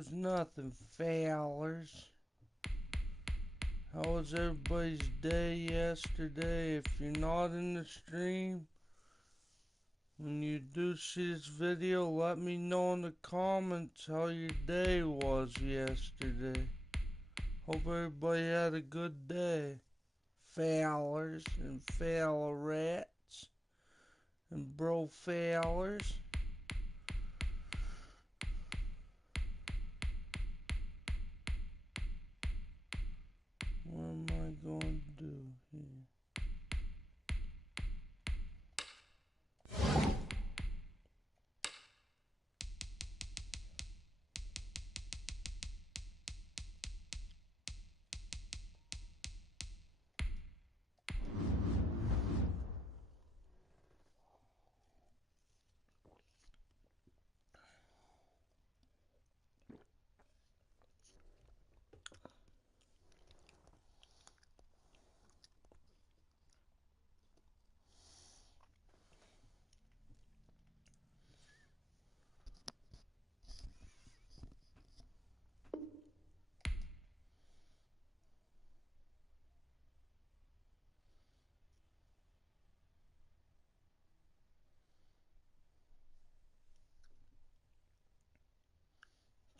was nothing, fellers. How was everybody's day yesterday? If you're not in the stream, when you do see this video, let me know in the comments how your day was yesterday. Hope everybody had a good day. Fellers and fellerets and bro fellers. What am I going to do here?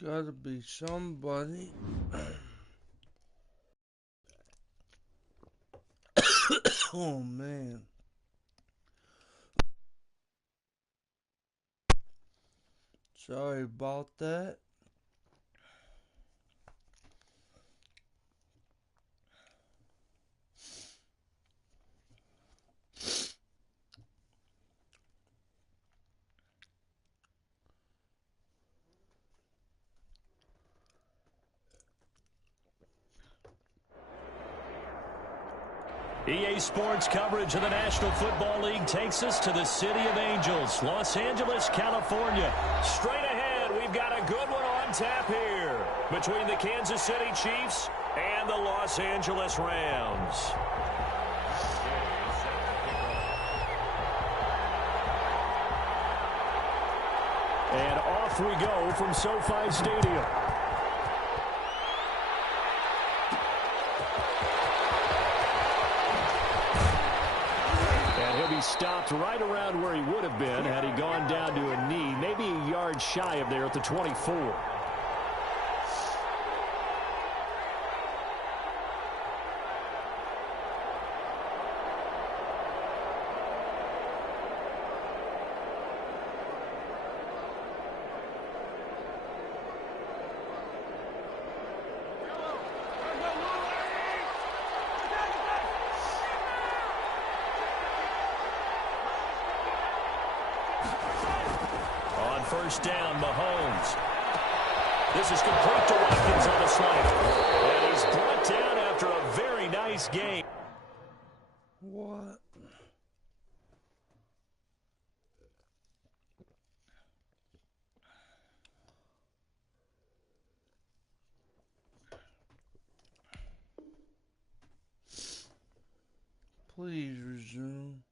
Gotta be somebody. Oh man. Sorry about that. EA Sports coverage of the National Football League takes us to the City of Angels, Los Angeles, California. Straight ahead, we've got a good one on tap here between the Kansas City Chiefs and the Los Angeles Rams. And off we go from SoFi Stadium. Stopped right around where he would have been had he gone down to a knee, maybe a yard shy of there at the 24. First down, Mahomes. This is complete to Watkins on a slant. And he's brought down after a very nice game. What? Please resume.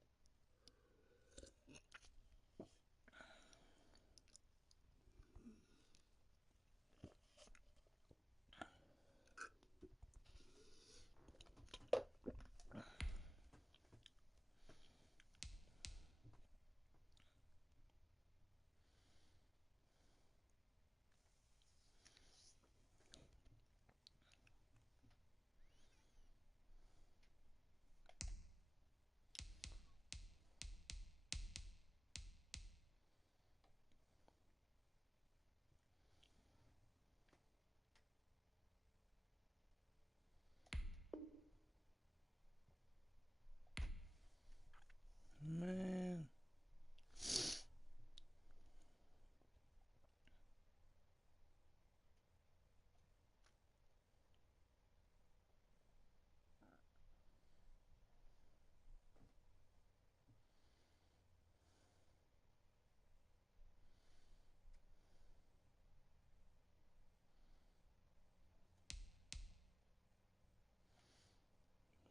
Man.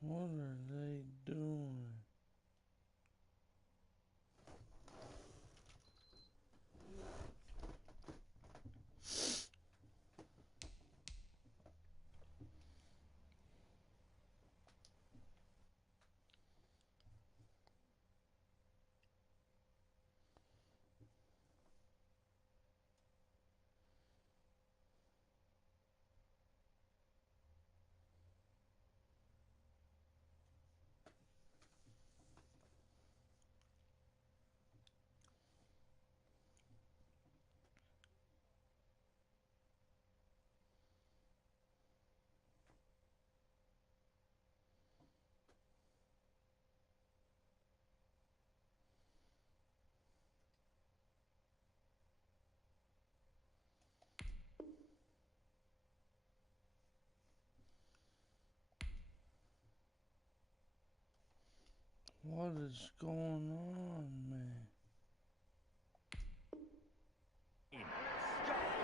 What are they doing? What is going on, man?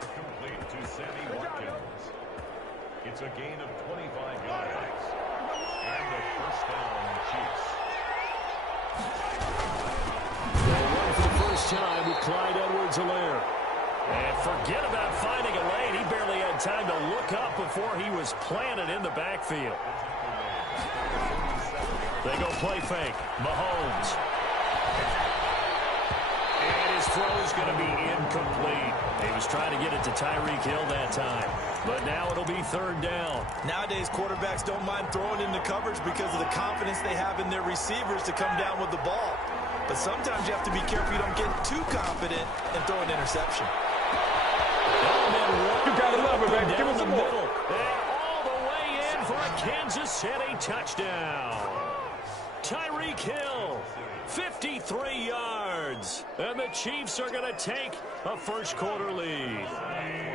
Complete to Sammy Watkins. It's a gain of 25 yards. And a first down, Chiefs. They'll run for the first time with Clyde Edwards-Helaire. And forget about finding a lane. He barely had time to look up before he was planted in the backfield. They go play fake. Mahomes. And his throw is going to be incomplete. He was trying to get it to Tyreek Hill that time. But now it'll be third down. Nowadays, quarterbacks don't mind throwing into coverage because of the confidence they have in their receivers to come down with the ball. But sometimes you have to be careful you don't get too confident and throw an interception. You gotta love it, man. Give us some more. And all the way in for a Kansas City touchdown. Tyreek Hill, 53 yards. And the Chiefs are going to take a first-quarter lead.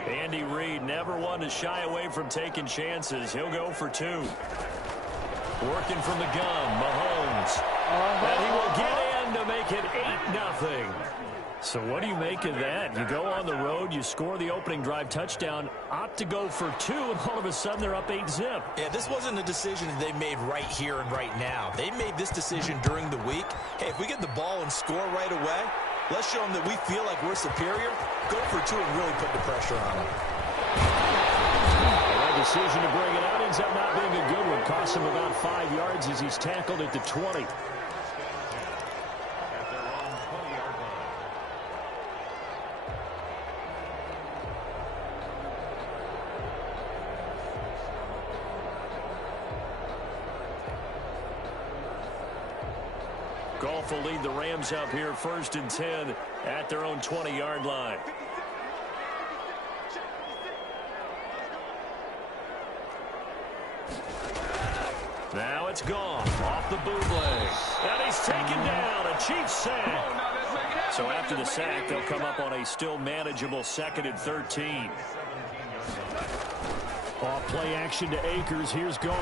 Andy Reid never one to shy away from taking chances. He'll go for two. Working from the gun, Mahomes. And he will get in to make it 8-0. So what do you make of that? You go on the road, you score the opening drive touchdown, opt to go for two, and all of a sudden they're up 8-zip. Yeah, this wasn't a decision they made right here and right now. They made this decision during the week. Hey, if we get the ball and score right away, let's show them that we feel like we're superior. Go for two and really put the pressure on them. That decision to bring it out ends up not being a good one. Costs him about 5 yards as he's tackled at the 20. Goff will lead the Rams up here first and 10 at their own 20-yard line. Now it's gone off the bootleg. And he's taken down, a Chiefs sack. So after the sack, they'll come up on a still manageable 2nd and 13. Off play action to Akers. Here's Goff.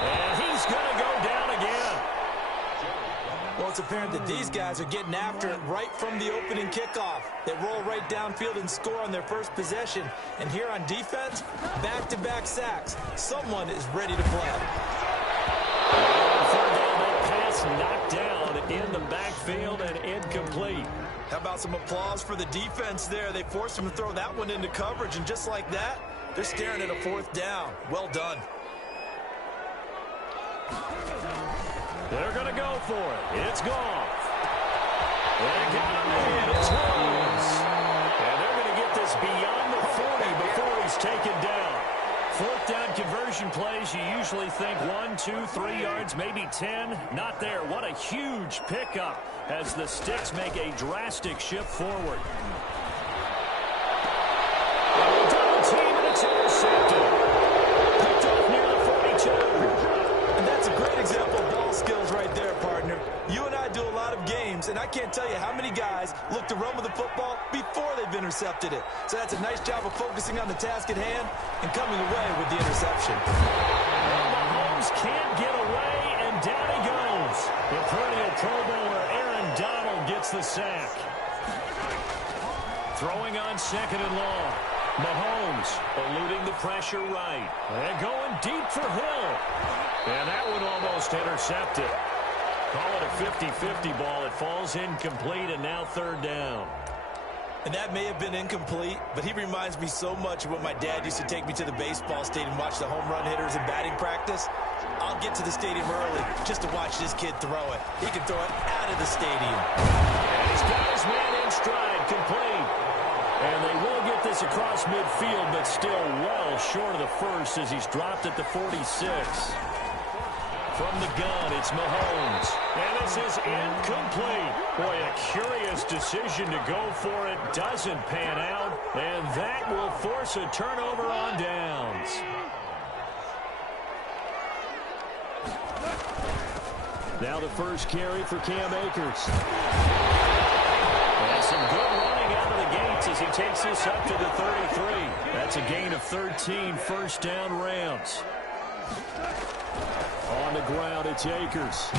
And he's going to go down again. Well, it's apparent that these guys are getting after it right from the opening kickoff. They roll right downfield and score on their first possession. And here on defense, back-to-back sacks. Someone is ready to play. Third down, that pass knocked down in the backfield and incomplete. How about some applause for the defense there? They forced him to throw that one into coverage, and just like that, they're staring at a 4th down. Well done. They're going to go for it. It's Goff. They got him in. It's Rose. And they're going to get this beyond the 40 before he's taken down. 4th down conversion plays, you usually think 1, 2, 3 yards, maybe 10. Not there. What a huge pickup as the Sticks make a drastic shift forward. Double team, and it's intercepted. Picked off near the 42. And that's a great example of ball skills right there, partner. You and I do a lot of games, and I can't tell you how many guys look to run with the football before they've intercepted it. So that's a nice job of focusing on the task at hand and coming away with the interception. Mahomes can't get away, and down he goes. The perennial Pro Bowler Aaron Donald gets the sack. Throwing on 2nd and long. Mahomes eluding the pressure right. And going deep for Hill. And that one almost intercepted. Call it a 50-50 ball. It falls incomplete, and now 3rd down. And that may have been incomplete, but he reminds me so much of when my dad used to take me to the baseball stadium and watch the home run hitters in batting practice. I'll get to the stadium early just to watch this kid throw it. He can throw it out of the stadium. And he's got his man in stride, complete. And they will get this across midfield, but still well short of the first as he's dropped at the 46. From the gun, it's Mahomes. And this is incomplete. Boy, a curious decision to go for it. Doesn't pan out. And that will force a turnover on downs. Now the first carry for Cam Akers. And some good running out of the gates as he takes this up to the 33. That's a gain of 13, 1st down Rams. On the ground, it's Akers.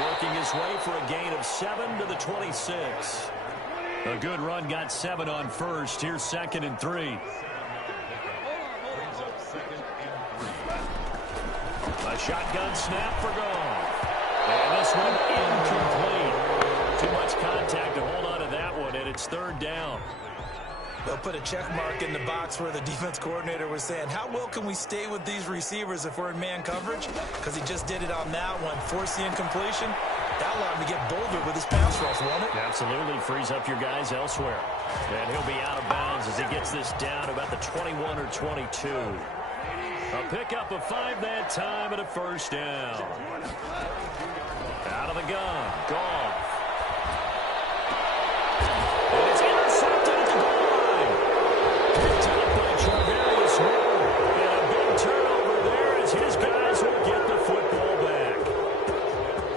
Working his way for a gain of 7 to the 26. A good run got 7 on first. Here's 2nd and 3. A shotgun snap for Goff. And this one incomplete. Too much contact to hold on to that one, and it's 3rd down. They'll put a check mark in the box where the defense coordinator was saying, how well can we stay with these receivers if we're in man coverage? Because he just did it on that one. Force the incompletion. That allowed him to get bolder with his pass rush, won't it? Absolutely. Frees up your guys elsewhere. And he'll be out of bounds as he gets this down about the 21 or 22. A pickup of 5 that time and a 1st down. Out of the gun. Goff. And it's intercepted at the goal line. Picked up by Charvarius Ward. And a big turnover there as his guys will get the football back.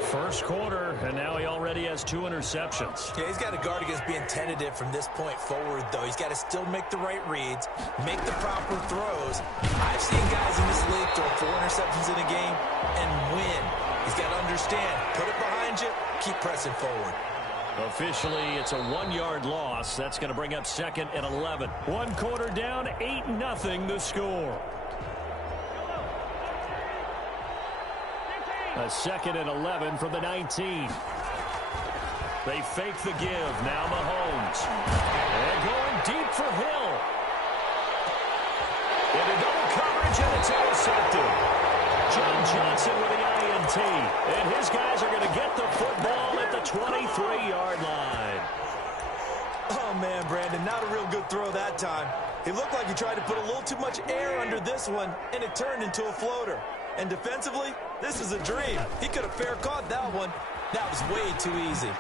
First quarter, and now he already has 2 interceptions. Yeah, he's got to guard against being tentative from this point forward, though. He's got to still make the right reads, make the proper throws. I've seen guys in this league throw 4 interceptions in a game and win. He's got to understand, put it behind you, keep pressing forward. Officially, it's a 1-yard loss. That's going to bring up 2nd and 11. 1 quarter down, 8-0 the score. A 2nd and 11 from the 19. They fake the give. Now Mahomes. And going deep for Hill. Into double coverage, and it's intercepted. John Johnson with the INT. And his guys are going to get the football at the 23-yard line. Oh, man, Brandon, not a real good throw that time. It looked like he tried to put a little too much air under this one, and it turned into a floater. And defensively, this is a dream. He could have fair caught that one. That was way too easy.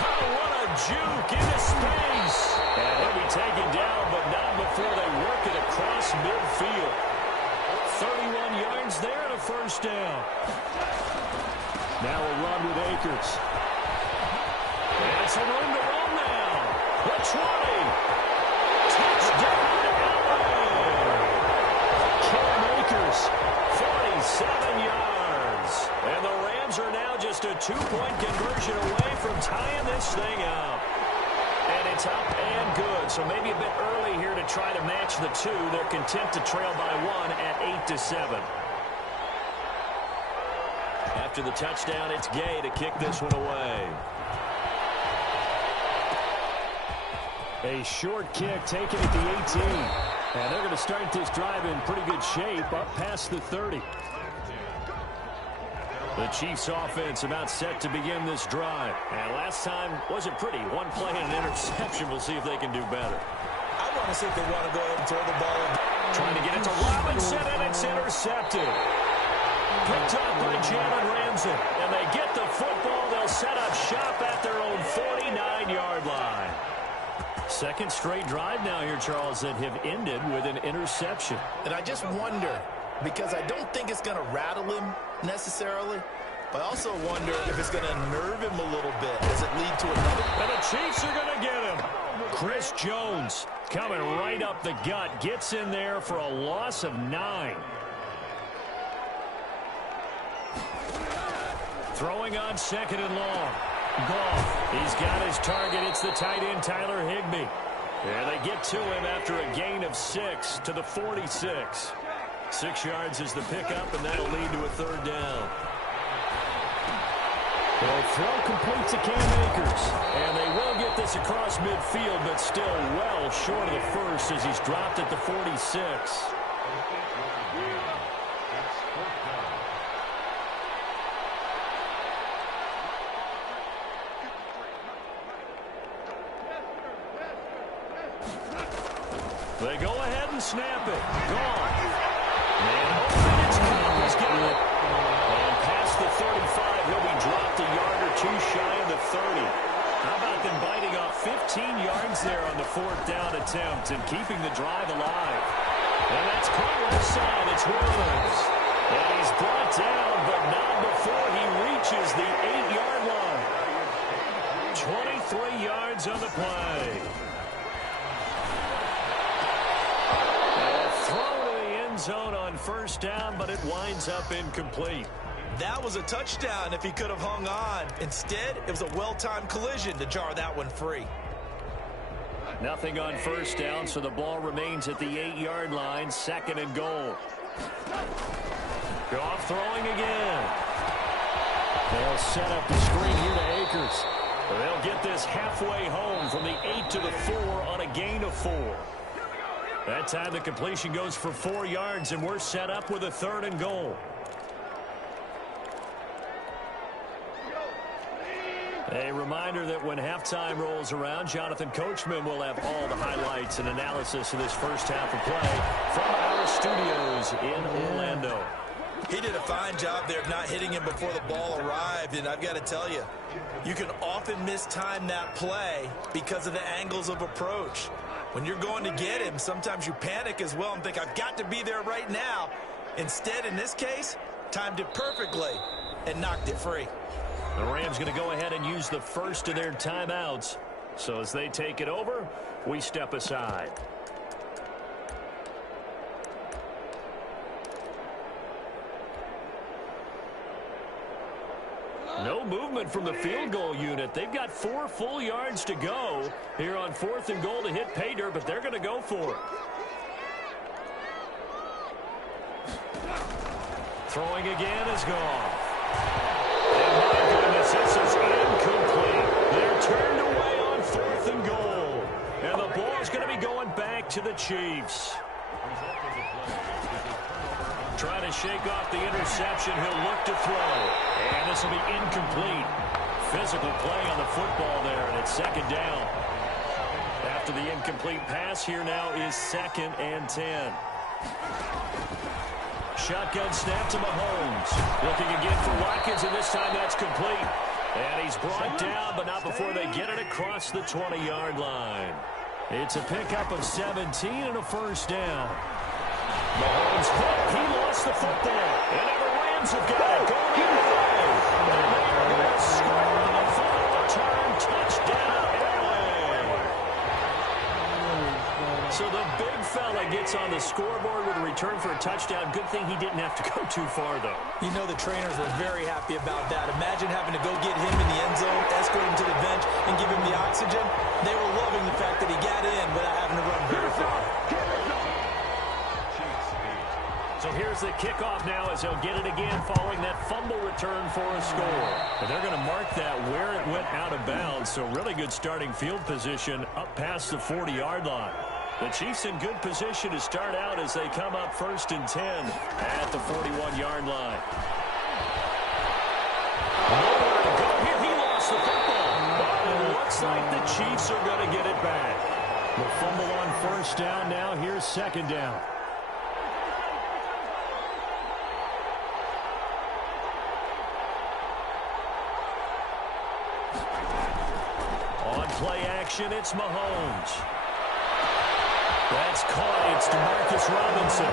Oh, what a juke into space. And he'll be taken down, but not before they work it across midfield. 31 yards there and a 1st down. Now a run with Akers. And some room to run now. The 20. Touchdown, LA. Cam Akers, 47 yards. And the Rams are now just a 2-point conversion away from tying this thing up. And it's up and good. So maybe a bit early here to try to match the 2. They're content to trail by 1 at 8-7. After the touchdown, it's Gay to kick this one away. A short kick taken at the 18. And they're going to start this drive in pretty good shape up past the 30. The Chiefs offense about set to begin this drive. And last time wasn't pretty. 1 play and an interception. We'll see if they can do better. I want to see if they want to go ahead and throw the ball. Trying to get it to Robinson, and it's intercepted. Picked up by Jalen Ramsey. And they get the football. They'll set up shop at their own 49-yard line. Second straight drive now here, Charles, that have ended with an interception. And I just wonder, because I don't think it's going to rattle him necessarily, but I also wonder if it's going to nerve him a little bit. Does it lead to another? And the Chiefs are going to get him. Chris Jones coming right up the gut. Gets in there for a loss of 9. Throwing on 2nd and long. Goff, he's got his target. It's the tight end, Tyler Higbee. And they get to him after a gain of 6 to the 46. 6 yards is the pickup, and that'll lead to a 3rd down. The throw complete to Cam Akers. And they will get this across midfield, but still well short of the first as he's dropped at the 46. They go ahead and snap it. Gone. Man open. It's Cobb. He's got it. And past the 35, he'll be dropped a yard or 2 shy of the 30. How about them biting off 15 yards there on the 4th down attempt and keeping the drive alive? And that's caught left side. It's Williams. And he's brought down, but not before he reaches the 8-yard line. 23 yards on the play. Zone on 1st down, but it winds up incomplete. That was a touchdown if he could have hung on. Instead, it was a well-timed collision to jar that one free. Nothing on first down, so the ball remains at the 8-yard line, 2nd and goal. Goff throwing again. They'll set up the screen here to Akers. They'll get this halfway home from the 8 to the 4 on a gain of 4. That time the completion goes for 4 yards, and we're set up with a 3rd and goal. A reminder that when halftime rolls around, Jonathan Coachman will have all the highlights and analysis of this first half of play from our studios in Orlando. He did a fine job there of not hitting him before the ball arrived, and I've got to tell you, you can often mistime that play because of the angles of approach. When you're going to get him, sometimes you panic as well and think, I've got to be there right now. Instead, in this case, timed it perfectly and knocked it free. The Rams going to go ahead and use the first of their timeouts. So as they take it over, we step aside. No movement from the field goal unit. They've got 4 full yards to go here on 4th and goal to hit pay dirt, but they're going to go for it. Throwing again is gone. And my goodness, this is incomplete. They're turned away on 4th and goal. And the ball's going to be going back to the Chiefs. Trying to shake off the interception. He'll look to throw. And this will be incomplete. Physical play on the football there, and it's 2nd down. After the incomplete pass, here now is 2nd and 10. Shotgun snap to Mahomes. Looking again for Watkins, and this time that's complete. And he's brought down, but not before they get it across the 20-yard line. It's a pickup of 17 and a 1st down. Mahomes hit. He lost the football. And now the Rams have got it going either way. And they are going to score on the final return. Touchdown, LA. So the big fella gets on the scoreboard with a return for a touchdown. Good thing he didn't have to go too far, though. You know the trainers were very happy about that. Imagine having to go get him in the end zone, escort him to the bench, and give him the oxygen. They were loving the fact that he got in without having to run very far. So here's the kickoff now as they'll get it again following that fumble return for a score. And they're going to mark that where it went out of bounds. So really good starting field position up past the 40-yard line. The Chiefs in good position to start out as they come up 1st and 10 at the 41-yard line. Nowhere to go here. He lost the football. But it looks like the Chiefs are going to get it back. The fumble on 1st down now. Here's 2nd down. Play action, it's Mahomes. That's caught. It's DeMarcus Robinson.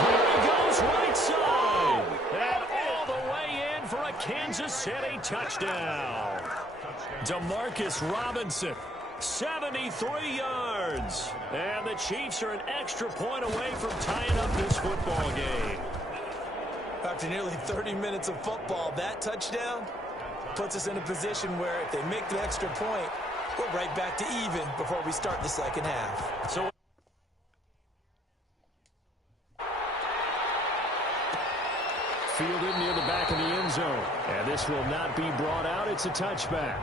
Here he goes right side. And all the way in for a Kansas City touchdown. DeMarcus Robinson, 73 yards. And the Chiefs are an extra point away from tying up this football game. After nearly 30 minutes of football, that touchdown puts us in a position where if they make the extra point, we're right back to even before we start the 2nd half. So fielded near the back of the end zone. And this will not be brought out. It's a touchback.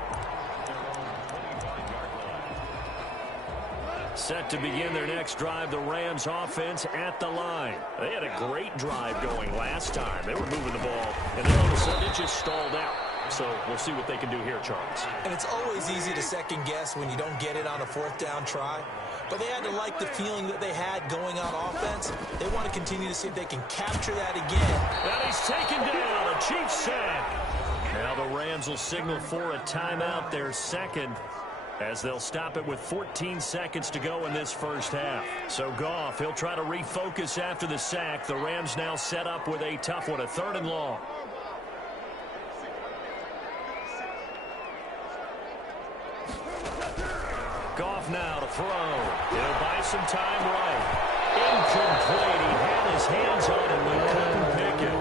Set to begin their next drive, the Rams offense at the line. They had a great drive going last time. They were moving the ball, and then all of a sudden it just stalled out. So we'll see what they can do here, Charles. And it's always easy to second guess when you don't get it on a 4th down try. But they had to like the feeling that they had going on offense. They want to continue to see if they can capture that again. And he's taken down, a Chiefs sack. Now the Rams will signal for a timeout, their 2nd, as they'll stop it with 14 seconds to go in this first half. So Goff, he'll try to refocus after the sack. The Rams now set up with a tough one, a 3rd and long. Goff now to throw. He'll buy some time right. Incomplete. He had his hands on it but couldn't pick it.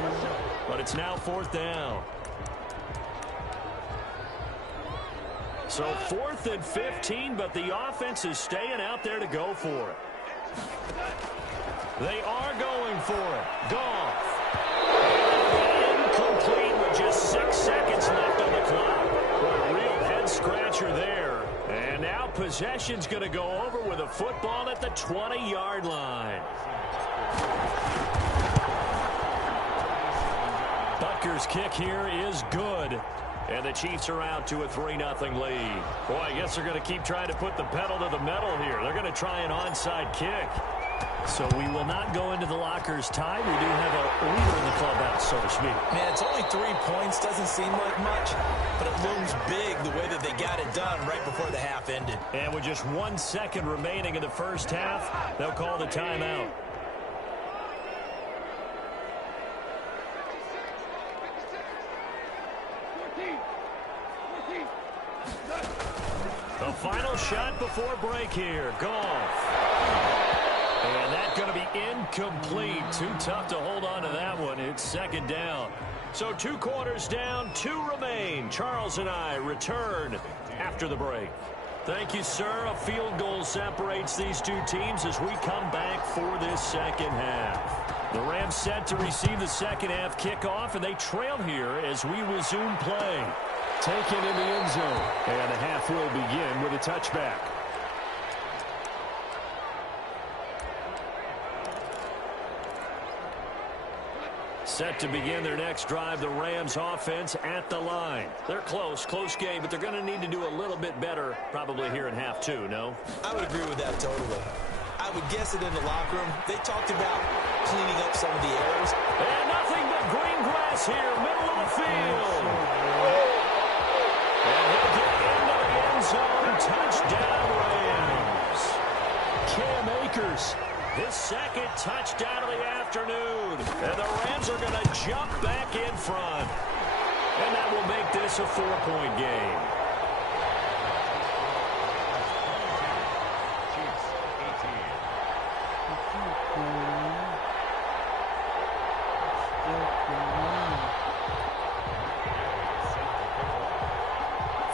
but it's now 4th down. So 4th and 15, but the offense is staying out there to go for it. They are going for it. Goff. Incomplete with just 6 seconds left on the clock. What a real head-scratcher there. And now possession's going to go over with a football at the 20-yard line. Butker's kick here is good. And the Chiefs are out to a 3-0 lead. Boy, I guess they're going to keep trying to put the pedal to the metal here. They're going to try an onside kick. So we will not go into the lockers tied. We do have a leader in the clubhouse, so to speak. Man, it's only 3 points. Doesn't seem like much, but it looms big the way that they got it done right before the half ended. And with just 1 second remaining in the first half, they'll call the timeout. The final shot before break here. Goff. And that's going to be incomplete. Too tough to hold on to that one. It's 2nd down. So 2 quarters down, 2 remain. Charles and I return after the break. Thank you, sir. A field goal separates these two teams as we come back for this second half. The Rams set to receive the second half kickoff, and they trail here as we resume play. Taken in the end zone. And the half will begin with a touchback. Set to begin their next drive, the Rams offense at the line. They're close game, but they're going to need to do a little bit better probably here in half 2, no? I would agree with that totally. I would guess it in the locker room. They talked about cleaning up some of the errors. And nothing but green grass here, middle of the field. And he'll get into the end zone. Touchdown, Rams. Cam Akers, his 2nd touchdown of the afternoon. And the Rams are going to jump back in front. And that will make this a 4-point game.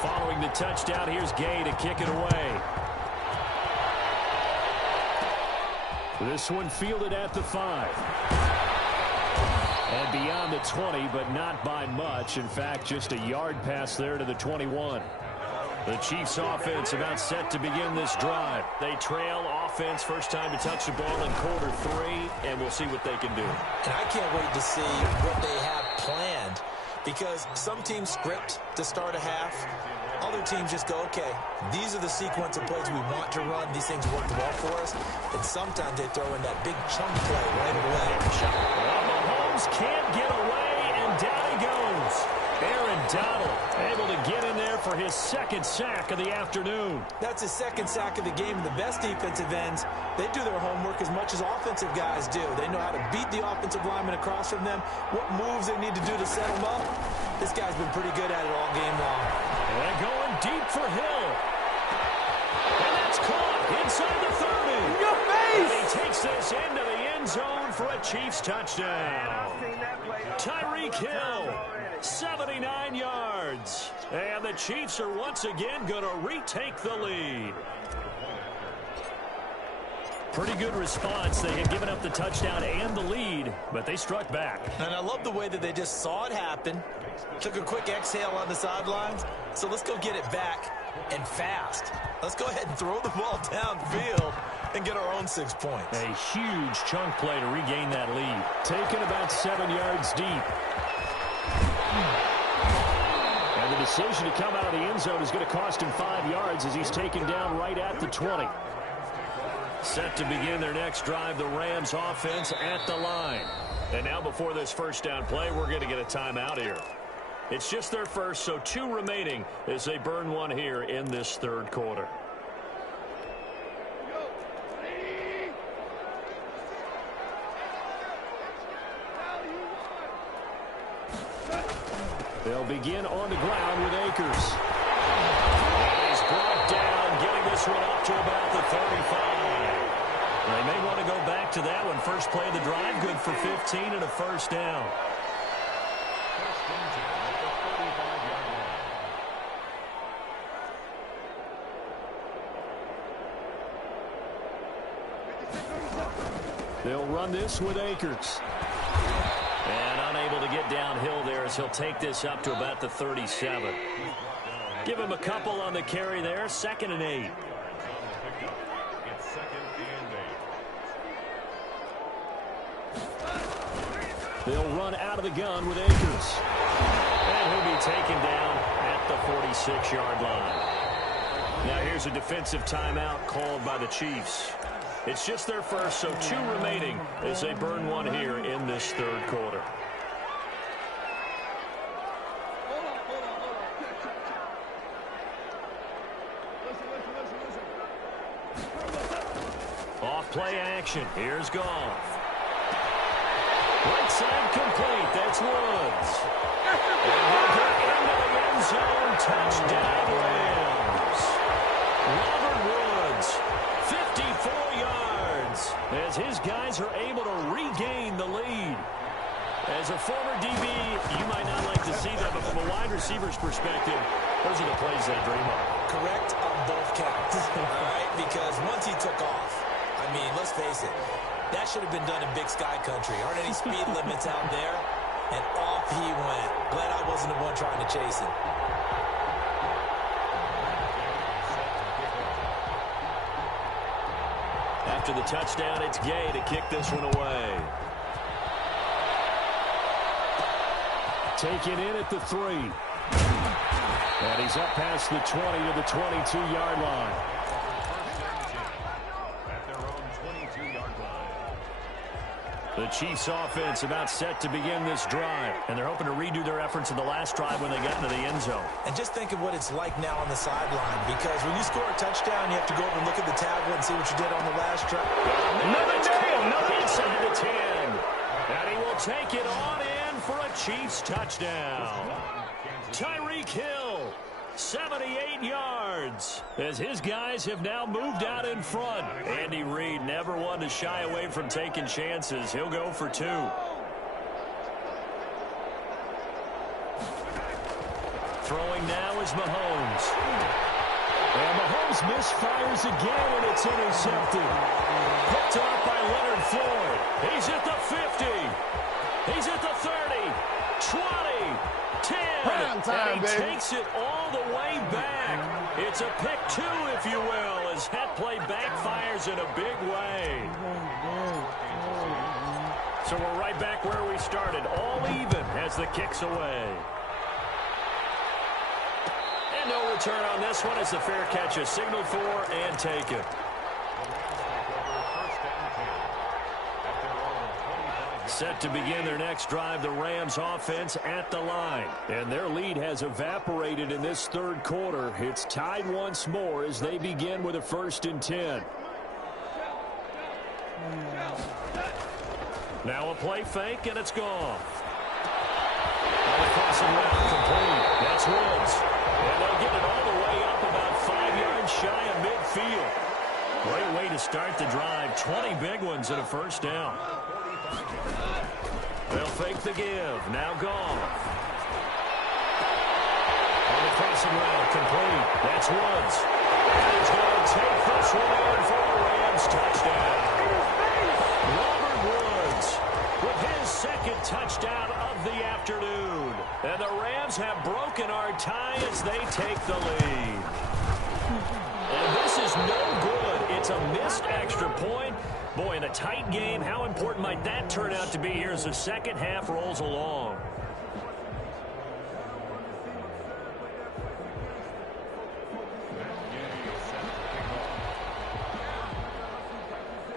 Following the touchdown, here's Gay to kick it away. This one fielded at the 5. And beyond the 20, but not by much. In fact, just a yard pass there to the 21. The Chiefs offense about set to begin this drive. They trail offense, first time to touch the ball in quarter 3, and we'll see what they can do. And I can't wait to see what they have planned, because some teams script to start a half. Other teams just go, okay, these are the sequence of plays we want to run. These things work well for us. And sometimes they throw in that big chunk play right away. Well, Mahomes can't get away, and down he goes. Aaron Donald able to get in there for his 2nd sack of the afternoon. That's his 2nd sack of the game. The best defensive ends, they do their homework as much as offensive guys do. They know how to beat the offensive lineman across from them, what moves they need to do to set them up. This guy's been pretty good at it all game long. And going deep for Hill. And that's caught inside the 30. In your face! And he takes this into the end zone for a Chiefs touchdown. Tyreek Hill, 79 yards. And the Chiefs are once again going to retake the lead. Pretty good response. They had given up the touchdown and the lead, but they struck back. And I love the way that they just saw it happen, took a quick exhale on the sidelines. So let's go get it back, and fast. Let's go ahead and throw the ball downfield and get our own 6 points. A huge chunk play to regain that lead. Taken about 7 yards deep. And the decision to come out of the end zone is going to cost him 5 yards as he's taken down right at the 20. Set to begin their next drive, the Rams offense at the line. And now before this first down play, we're going to get a timeout here. It's just their first, so 2 remaining as they burn one here in this 3rd quarter. They'll begin on the ground with Akers. He's brought down, getting this one up to about the 35. They may want to go back to that one. First play of the drive, good for 15 and a first down. They'll run this with Akers. And unable to get downhill there as he'll take this up to about the 37. Give him a couple on the carry there. 2nd and 8. It's 2nd and 8. They'll run out of the gun with Akers. And he'll be taken down at the 46-yard line. Now here's a defensive timeout called by the Chiefs. It's just their first, so 2 remaining as they burn one here in this 3rd quarter. Off play action. Here's Goff. Right side complete. That's Woods. And he'll get into the end zone. Touchdown, Rams. Robert Woods, 54 yards, as his guys are able to regain the lead. As a former DB, you might not like to see that, but from a wide receiver's perspective, those are the plays they dream of. Correct on both counts. All right, because once he took off, I mean, let's face it, that should have been done in Big Sky Country. Aren't any speed limits out there? And off he went. Glad I wasn't the one trying to chase him. After the touchdown, it's Gay to kick this one away. Taken in at the 3. And he's up past the 20 to the 22-yard line. At their own 22-yard line. The Chiefs offense about set to begin this drive. And they're hoping to redo their efforts in the last drive when they got into the end zone. And just think of what it's like now on the sideline, because when you score a touchdown, you have to go over and look at the tablet and see what you did on the last drive. Another down, inside the 10. And he will take it on in for a Chiefs touchdown. Tyreek Hill, 78 yards, as his guys have now moved out in front. Andy Reid never one to shy away from taking chances. He'll go for 2. Throwing now is Mahomes. And Mahomes misfires again, and it's intercepted. Picked off by Leonard Floyd. He's at the 50. He's at the 30, 20, 10. And he takes it all the way back. It's a pick 2, if you will, as that play backfires in a big way. So we're right back where we started, all even as the kick's away. And no return on this one as the fair catch is signaled for and taken. Set to begin their next drive, the Rams offense at the line. And their lead has evaporated in this 3rd quarter. It's tied once more as they begin with a 1st and 10. Now a play fake, and it's gone. On the crossing route, complete. That's Woods. And they'll get it all the way up about 5 yards shy of midfield. Great way to start the drive. 20 big ones and a 1st down. They'll fake the give. Now Goff. On the crossing route, complete. That's Woods. And he's going to take this one in for a Rams touchdown. Robert Woods with his 2nd touchdown of the afternoon. And the Rams have broken our tie as they take the lead. And this is no good. It's a missed extra point. Boy, in a tight game, how important might that turn out to be here as the second half rolls along?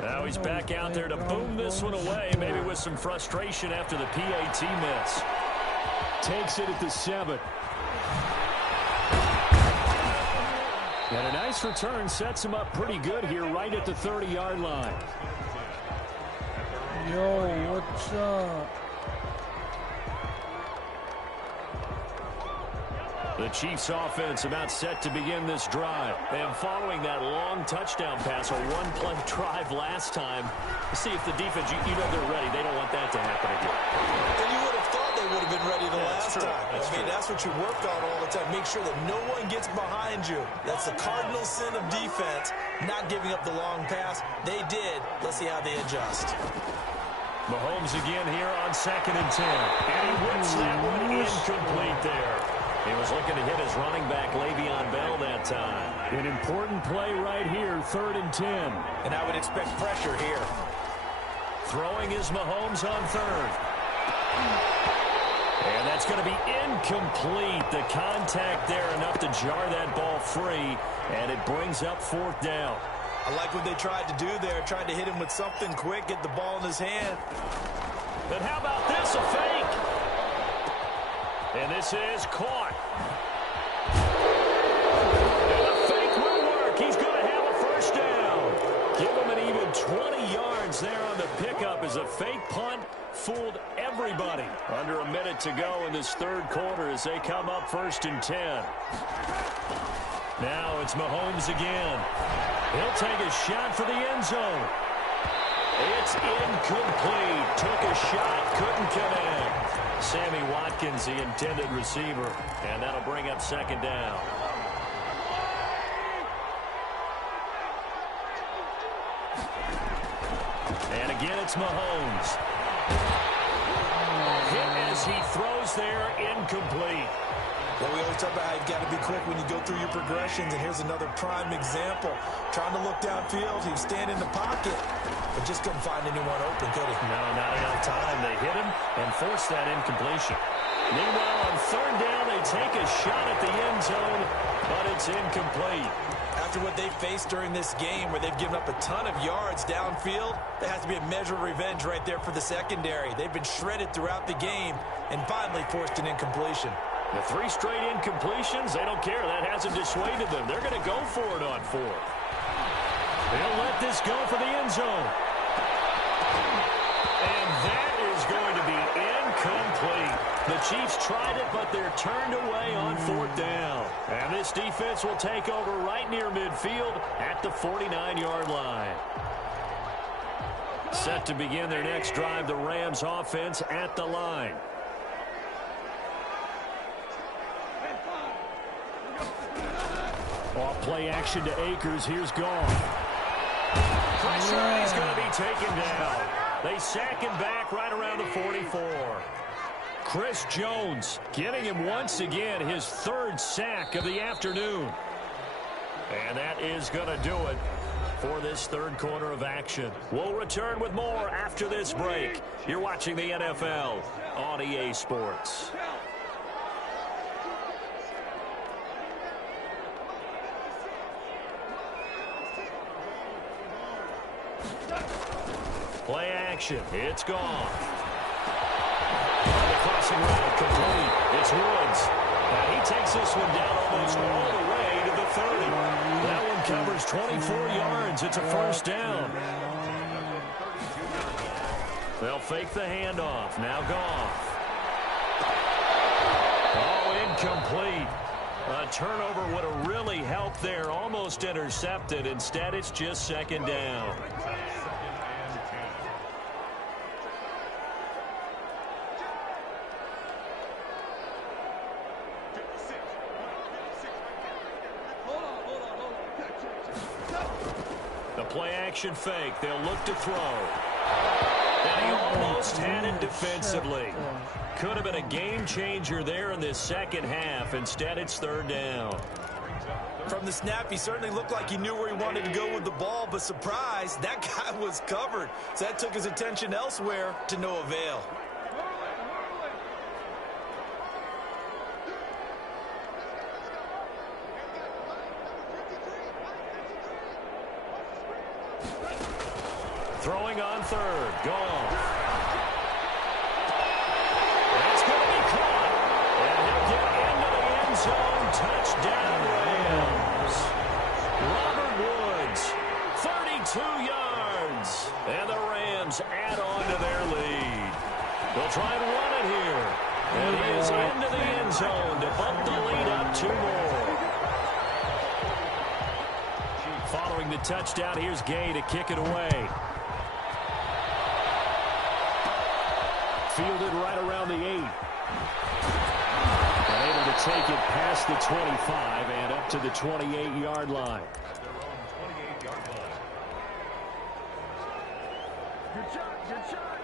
Now he's back out there to boom this one away, maybe with some frustration after the PAT miss. Takes it at the 7. And a nice return sets him up pretty good here right at the 30-yard line. Yo, what's up? The Chiefs offense about set to begin this drive. And following that long touchdown pass, a one-play drive last time, see if the defense, you know they're ready. They don't want that to happen again. And you would have thought they would have been ready the last last time. That's what you work on all the time. Make sure that no one gets behind you. That's the cardinal sin of defense, not giving up the long pass. They did. Let's see how they adjust. Mahomes again here on 2nd and 10. And he whips that one incomplete there. He was looking to hit his running back, Le'Veon Bell, that time. An important play right here, 3rd and 10. And I would expect pressure here. Throwing is Mahomes on 3rd. And that's going to be incomplete. The contact there enough to jar that ball free, and it brings up 4th down. I like what they tried to do there, tried to hit him with something quick, get the ball in his hand. But how about this, a fake? And this is caught. And the fake will work. He's going to have a 1st down. Give him an even 20 yards there on the pickup as a fake punt fooled everybody. Under a minute to go in this 3rd quarter as they come up 1st and 10. Now it's Mahomes again. He'll take a shot for the end zone. It's incomplete. Took a shot, couldn't connect. Sammy Watkins, the intended receiver, and that'll bring up 2nd down. And again, it's Mahomes. Hit as he throws there, incomplete. Well, we always talk about how you've got to be quick when you go through your progressions, and here's another prime example. Trying to look downfield, he was standing in the pocket, but just couldn't find anyone open, could he? No, not enough time. They hit him and forced that incompletion. Meanwhile, on 3rd down, they take a shot at the end zone, but it's incomplete. After what they faced during this game where they've given up a ton of yards downfield, there has to be a measure of revenge right there for the secondary. They've been shredded throughout the game and finally forced an incompletion. The 3 straight incompletions, they don't care. That hasn't dissuaded them. They're going to go for it on 4th. They'll let this go for the end zone. And that is going to be incomplete. The Chiefs tried it, but they're turned away on 4th down. And this defense will take over right near midfield at the 49-yard line. Set to begin their next drive, the Rams offense at the line. Off play action to Akers. Here's Goff. Pressure, he's going to be taken down. They sack him back right around the 44. Chris Jones getting him once again his 3rd sack of the afternoon. And that is going to do it for this 3rd quarter of action. We'll return with more after this break. You're watching the NFL on EA Sports. Play action. It's gone. The crossing route complete. It's Woods. Now he takes this one down almost all the way to the 30. That one covers 24 yards. It's a 1st down. They'll fake the handoff. Now Goff. Oh, incomplete. A turnover would have really helped there. Almost intercepted. Instead, it's just 2nd down. Play action fake. They'll look to throw. And he almost had it defensively. Could have been a game changer there in this 2nd half. Instead, it's 3rd down. From the snap, he certainly looked like he knew where he wanted to go with the ball, but surprise, that guy was covered. So that took his attention elsewhere to no avail. Throwing on 3rd. Goff. That's going to be caught. And he'll get into the end zone. Touchdown, Rams. Robert Woods, 32 yards. And the Rams add on to their lead. They'll try and run it here. And he is into the end zone to bump the lead up 2 more. Following the touchdown, here's Gay to kick it away. Fielded right around the 8. take it past the 25 and up to the 28-yard line. At their own 28-yard line. Good shot, good shot.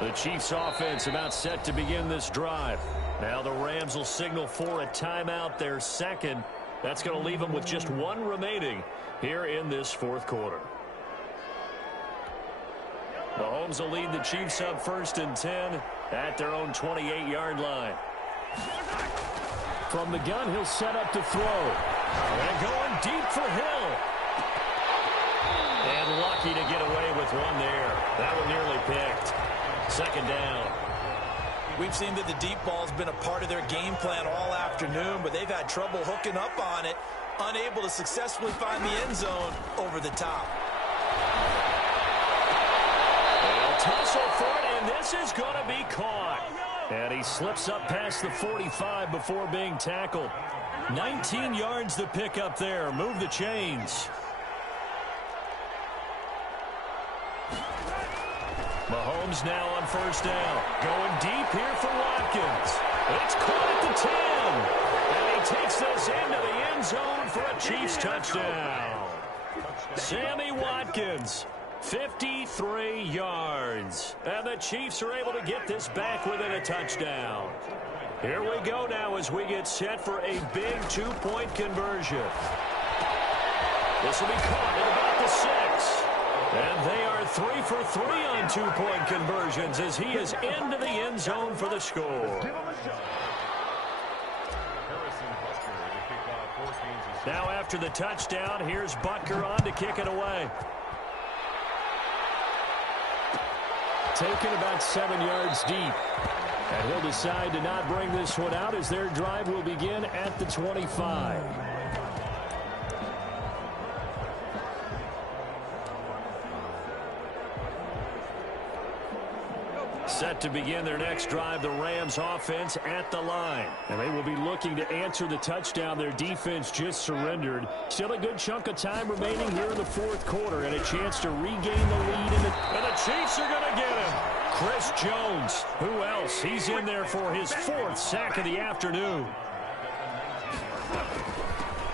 The Chiefs offense about set to begin this drive. Now the Rams will signal for a timeout, their second. That's going to leave them with just one remaining here in this fourth quarter. Mahomes will lead the Chiefs up 1st and 10 at their own 28-yard line. From the gun, he'll set up to throw. And going deep for Hill. And lucky to get away with one there. That one nearly picked. Second down. We've seen that the deep ball's been a part of their game plan all afternoon, but they've had trouble hooking up on it, unable to successfully find the end zone over the top. They'll tussle for it, and this is going to be caught. And he slips up past the 45 before being tackled. 19 yards to pick up there. Move the chains. Mahomes now on 1st down. Going deep here for Watkins. It's caught at the 10. And he takes this into the end zone for a Chiefs touchdown. Sammy Watkins, 53 yards. And the Chiefs are able to get this back within a touchdown. Here we go now as we get set for a big 2-point conversion. This will be caught at about the 6. And they are 3 for 3 on 2-point conversions as he is into the end zone for the score. Now after the touchdown, here's Butker on to kick it away. Taken about 7 yards deep. And he'll decide to not bring this one out as their drive will begin at the 25. Set to begin their next drive, the Rams offense at the line. And they will be looking to answer the touchdown their defense just surrendered. Still a good chunk of time remaining here in the fourth quarter and a chance to regain the lead. And the Chiefs are going to get him. Chris Jones. Who else? He's in there for his 4th sack of the afternoon.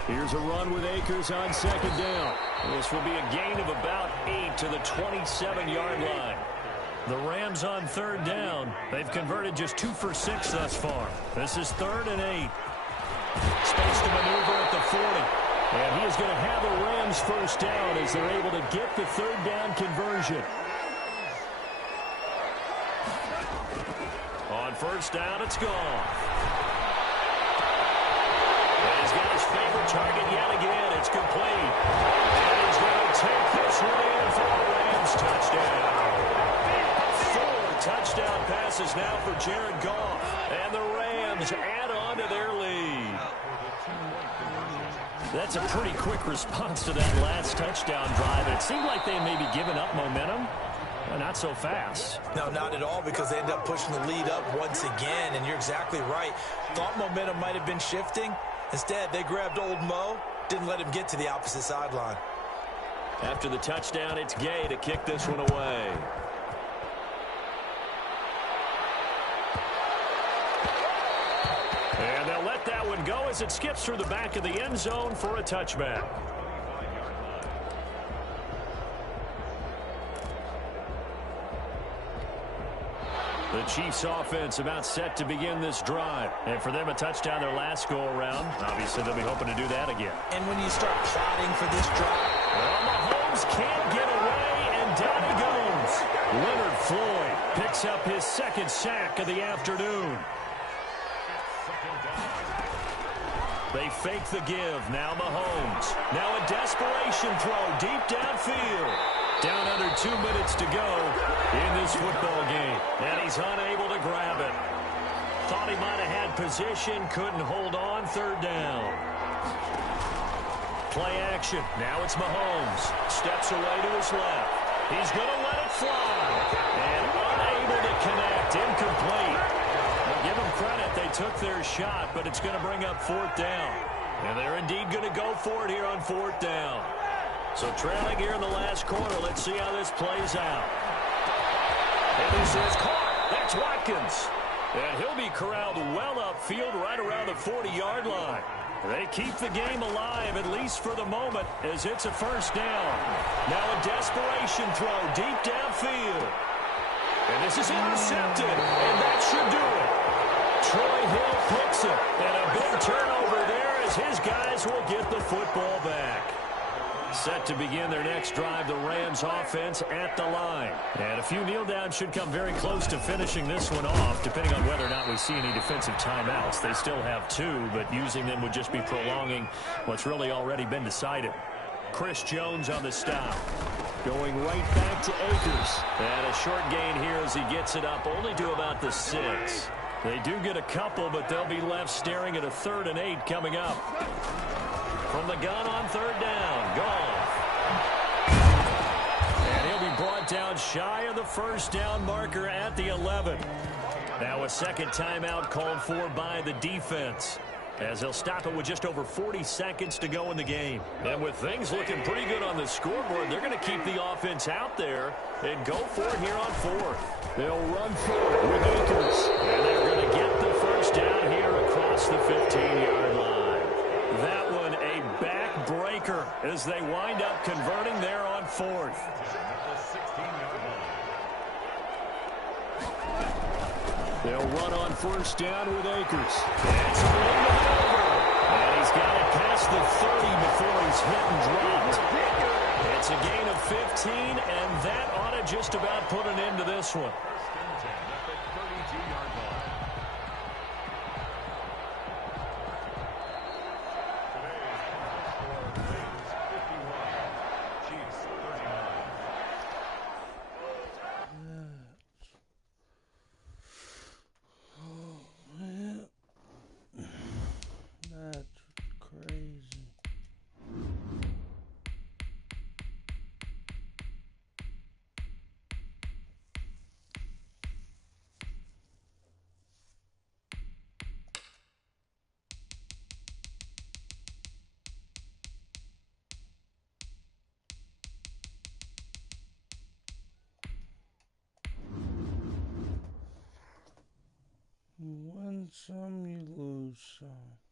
Here's a run with Akers on 2nd down. This will be a gain of about 8 to the 27-yard line. The Rams on 3rd down. They've converted just 2 for 6 thus far. This is 3rd and 8. Space to maneuver at the 40. And he is going to have the Rams 1st down as they're able to get the 3rd down conversion. On 1st down, it's gone. And he's got his favorite target yet again. It's complete. And he's going to take this one in for the Rams touchdown. 4 touchdown passes now for Jared Goff. And the Rams add on to their lead. That's a pretty quick response to that last touchdown drive. It seemed like they may be giving up momentum. Not so fast. No, not at all, because they end up pushing the lead up once again, and you're exactly right. Thought momentum might have been shifting. Instead, they grabbed old Mo, didn't let him get to the opposite sideline. After the touchdown, it's Gay to kick this one away. And they'll let that one go as it skips through the back of the end zone for a touchback. The Chiefs offense about set to begin this drive. And for them, a touchdown their last go-around. Obviously, they'll be hoping to do that again. And when you start plotting for this drive. Well, Mahomes can't get away, and down he goes. Leonard Floyd picks up his 2nd sack of the afternoon. They fake the give. Now Mahomes. Now a desperation throw deep downfield. Down under 2 minutes to go in this football game. And he's unable to grab it. Thought he might have had position. Couldn't hold on. 3rd down. Play action. Now it's Mahomes. Steps away to his left. He's going to let it fly. And unable to connect. Incomplete. Well, give them credit. They took their shot, but it's going to bring up 4th down. And they're indeed going to go for it here on 4th down. So trailing here in the last quarter. Let's see how this plays out. And this is caught. seconds. And he'll be corralled well upfield right around the 40-yard line. They keep the game alive, at least for the moment, as it's a first down. Now a desperation throw deep downfield. And this is intercepted, and that should do it. Troy Hill picks it, and a big turnover there as his guys will get the football back. Set to begin their next drive, the Rams offense at the line. And a few kneel downs should come very close to finishing this one off, depending on whether or not we see any defensive timeouts. They still have 2, but using them would just be prolonging what's really already been decided. Chris Jones on the stop. Going right back to Akers. And a short gain here as he gets it up only to about the 6. They do get a couple, but they'll be left staring at a 3rd and 8 coming up. From the gun on 3rd down, Goff. And he'll be brought down shy of the first down marker at the 11. Now a second timeout called for by the defense, as they'll stop it with just over 40 seconds to go in the game. And with things looking pretty good on the scoreboard, they're going to keep the offense out there and go for it here on 4th. They'll run for it with Akers. And they're going to get the first down here across the 15-yard line. That one a backbreaker as they wind up converting there on 4th. They'll run on first down with Akers. It's a over. And he's got it past the 30 before he's hit and dropped. It's a gain of 15, and that ought to just about put an end to this one. You win some, you lose some.